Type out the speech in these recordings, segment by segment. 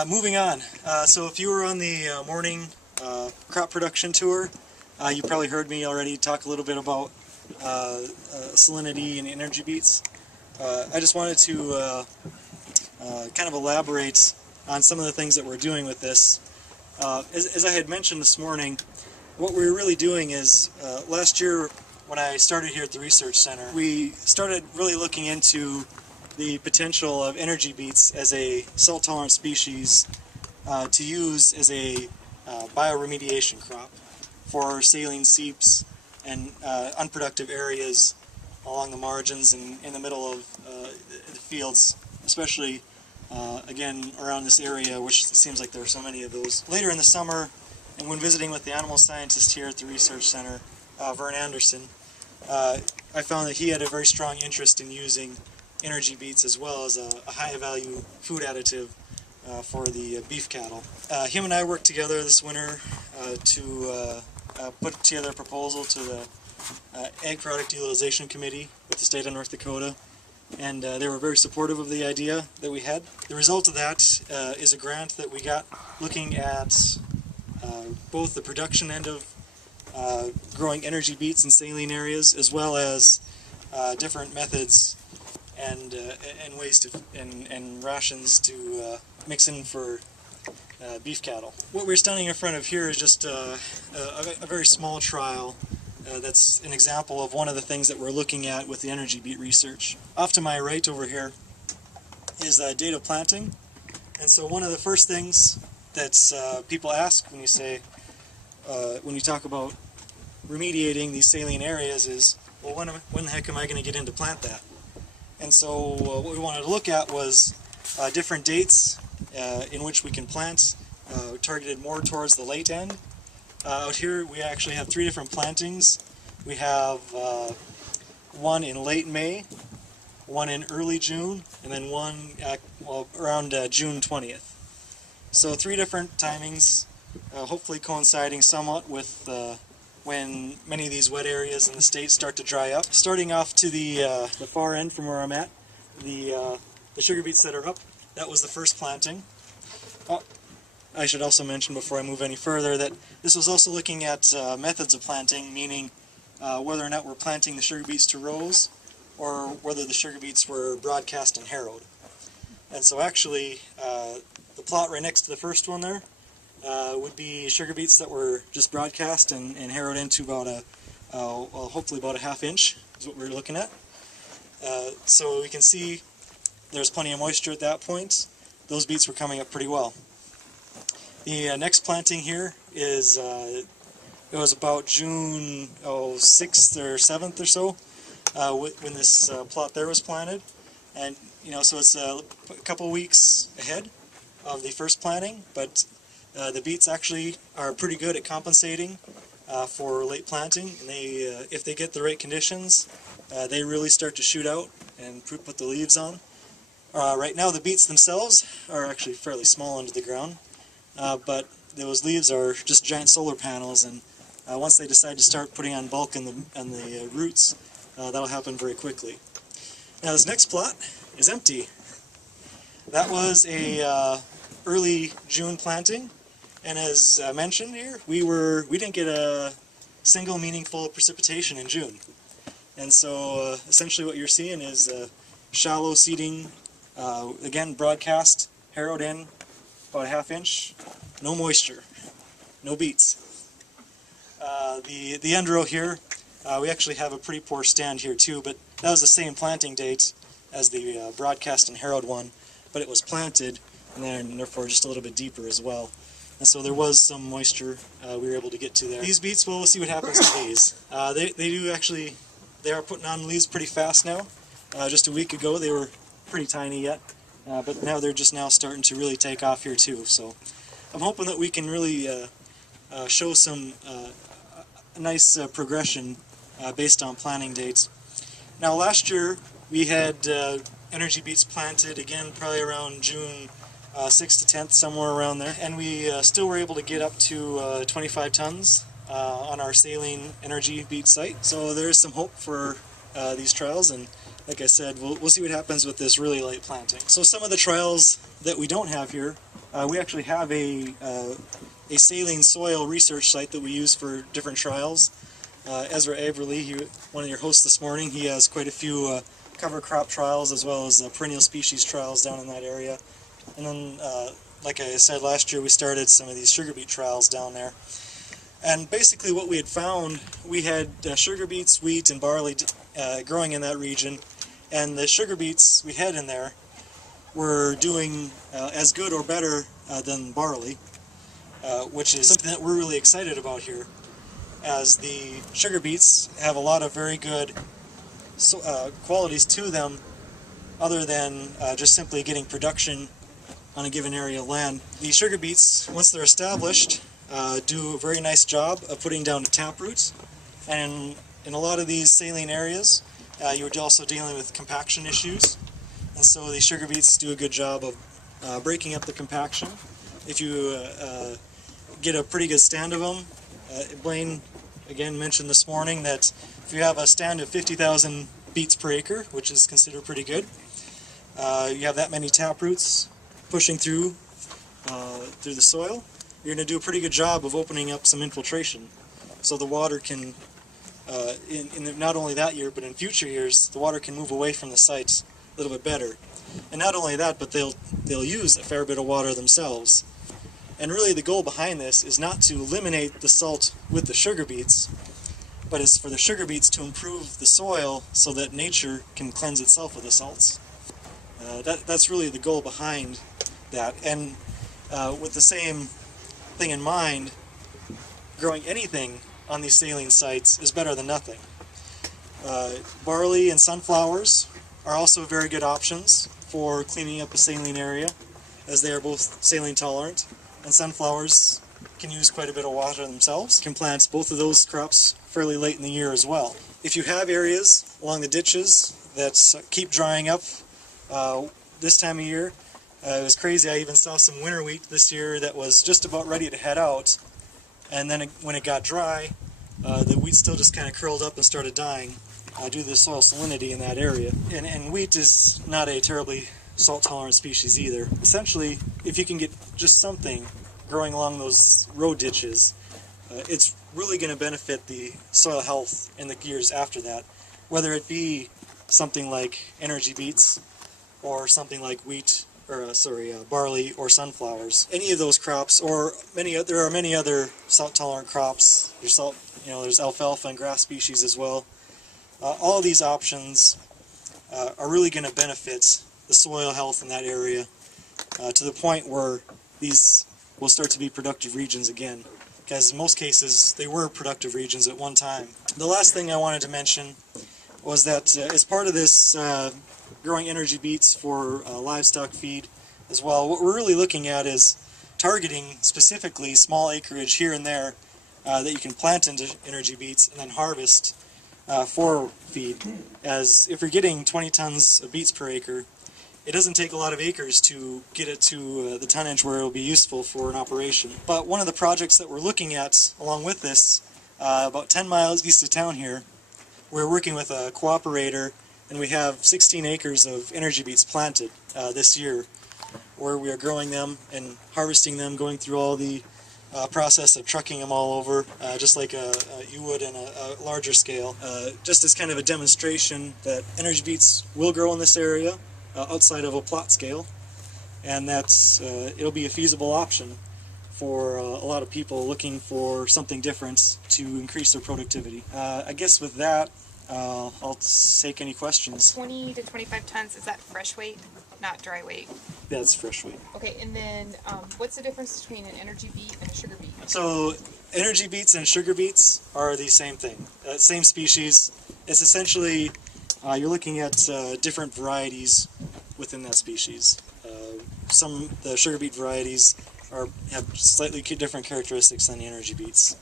Moving on, so if you were on the morning crop production tour, you probably heard me already talk a little bit about salinity and energy beets. I just wanted to kind of elaborate on some of the things that we're doing with this. As I had mentioned this morning, what we're really doing is, last year when I started here at the Research Center, we started really looking into the potential of energy beets as a salt-tolerant species to use as a bioremediation crop for saline seeps and unproductive areas along the margins and in the middle of the fields, especially again around this area, which seems like there are so many of those. Later in the summer, and when visiting with the animal scientist here at the Research Center, Vern Anderson, I found that he had a very strong interest in using energy beets as well as a high-value food additive for the beef cattle. Him and I worked together this winter to put together a proposal to the Ag Product Utilization Committee with the state of North Dakota, and they were very supportive of the idea that we had. The result of that is a grant that we got looking at both the production end of growing energy beets in saline areas, as well as different methods and ways to and rations to mix in for beef cattle. What we're standing in front of here is just a very small trial that's an example of one of the things that we're looking at with the energy beet research. Off to my right over here is data planting, and so one of the first things that people ask when you say when you talk about remediating these saline areas is, well, when the heck am I going to get in to plant that? And so what we wanted to look at was different dates in which we can plant, targeted more towards the late end. Out here we actually have 3 different plantings. We have one in late May, one in early June, and then one around June 20th. So 3 different timings, hopefully coinciding somewhat with when many of these wet areas in the state start to dry up. Starting off to the far end from where I'm at, the sugar beets that are up, that was the first planting. I should also mention before I move any further that this was also looking at methods of planting, meaning whether or not we're planting the sugar beets to rows or whether the sugar beets were broadcast and harrowed. And so actually the plot right next to the first one there would be sugar beets that were just broadcast and harrowed into about well, hopefully about a ½ inch is what we're looking at. So we can see there's plenty of moisture at that point. Those beets were coming up pretty well. The next planting here is, it was about June 6th or 7th or so when this plot there was planted. And so it's a couple weeks ahead of the first planting, but the beets actually are pretty good at compensating for late planting, and they, if they get the right conditions, they really start to shoot out and put the leaves on. Right now the beets themselves are actually fairly small under the ground, but those leaves are just giant solar panels, and once they decide to start putting on bulk in the roots, that'll happen very quickly. Now this next plot is empty. That was a early June planting, and as mentioned here, we didn't get a single meaningful precipitation in June. And so essentially what you're seeing is shallow seeding, again broadcast, harrowed in, about a ½ inch, no moisture, no beets. The end row here, we actually have a pretty poor stand here too, but that was the same planting date as the broadcast and harrowed one, but it was planted and then therefore just a little bit deeper as well. And so there was some moisture we were able to get to there. These beets, well, we'll see what happens to these. They are putting on leaves pretty fast now. Just a week ago they were pretty tiny yet, but now they're just now starting to really take off here too. So I'm hoping that we can really show some nice progression based on planting dates. Now last year we had energy beets planted again probably around June 6th to 10th, somewhere around there, and we still were able to get up to 25 tons on our saline energy beet site. So there is some hope for these trials, and like I said, we'll see what happens with this really light planting. So some of the trials that we don't have here, we actually have a saline soil research site that we use for different trials. Ezra Averly, one of your hosts this morning, he has quite a few cover crop trials as well as perennial species trials down in that area. And then, like I said, last year we started some of these sugar beet trials down there. And basically what we had found, we had sugar beets, wheat, and barley growing in that region, and the sugar beets we had in there were doing as good or better than barley, which is something that we're really excited about here, as the sugar beets have a lot of very good qualities to them other than just simply getting production on a given area of land. The sugar beets, once they're established, do a very nice job of putting down the taproot, and in a lot of these saline areas you're also dealing with compaction issues, and so the sugar beets do a good job of breaking up the compaction. If you get a pretty good stand of them, Blaine again mentioned this morning that if you have a stand of 50,000 beets per acre, which is considered pretty good, you have that many taproots pushing through the soil, you're going to do a pretty good job of opening up some infiltration, so the water can, not only that year, but in future years, the water can move away from the sites a little bit better. And not only that, but they'll use a fair bit of water themselves. And really the goal behind this is not to eliminate the salt with the sugar beets, but it's for the sugar beets to improve the soil so that nature can cleanse itself of the salts. That's really the goal behind that. And with the same thing in mind, growing anything on these saline sites is better than nothing. Barley and sunflowers are also very good options for cleaning up a saline area, as they are both saline tolerant, and sunflowers can use quite a bit of water themselves. You can plant both of those crops fairly late in the year as well. If you have areas along the ditches that keep drying up this time of year, it was crazy, I even saw some winter wheat this year that was just about ready to head out, and then when it got dry, the wheat still just kind of curled up and started dying due to the soil salinity in that area. And wheat is not a terribly salt-tolerant species either. Essentially, if you can get just something growing along those road ditches, it's really going to benefit the soil health in the years after that, whether it be something like energy beets or something like wheat, or barley or sunflowers. Any of those crops, or there are many other salt-tolerant crops. There's alfalfa and grass species as well. All of these options are really going to benefit the soil health in that area to the point where these will start to be productive regions again, because in most cases they were productive regions at one time. The last thing I wanted to mention was that as part of this growing energy beets for livestock feed as well, what we're really looking at is targeting specifically small acreage here and there that you can plant into energy beets and then harvest for feed. As if you're getting 20 tons of beets per acre, it doesn't take a lot of acres to get it to the tonnage where it will be useful for an operation. But one of the projects that we're looking at along with this, about 10 miles east of town here, we're working with a cooperator, and we have 16 acres of energy beets planted this year, where we are growing them and harvesting them, going through all the process of trucking them all over, just like you would in a larger scale, just as kind of a demonstration that energy beets will grow in this area outside of a plot scale, and that's it'll be a feasible option for a lot of people looking for something different to increase their productivity. I guess with that, I'll take any questions. 20 to 25 tons, is that fresh weight, not dry weight? That's fresh weight. Okay, and then what's the difference between an energy beet and a sugar beet? So energy beets and sugar beets are the same thing, same species. It's essentially, you're looking at different varieties within that species. The sugar beet varieties have slightly different characteristics than the energy beets.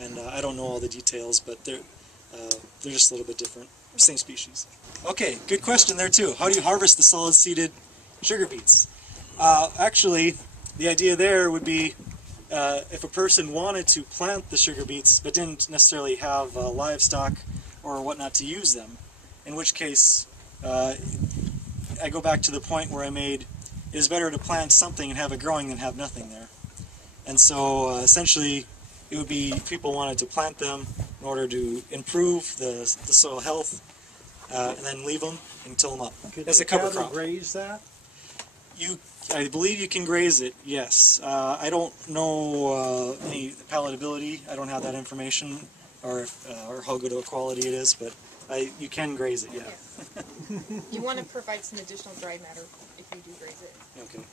And I don't know all the details, but they're just a little bit different. Same species. Okay, good question there too. How do you harvest the solid-seeded sugar beets? Actually, the idea there would be if a person wanted to plant the sugar beets but didn't necessarily have livestock or whatnot to use them, in which case I go back to the point where I made, it is better to plant something and have it growing than have nothing there. And so essentially it would be people wanted to plant them in order to improve the soil health and then leave them and till them up as a cover crop. Graze that? I believe you can graze it, yes. I don't know any palatability. I don't have that information or how good of a quality it is, but you can graze it, yeah. You want to provide some additional dry matter if you do graze it. Okay.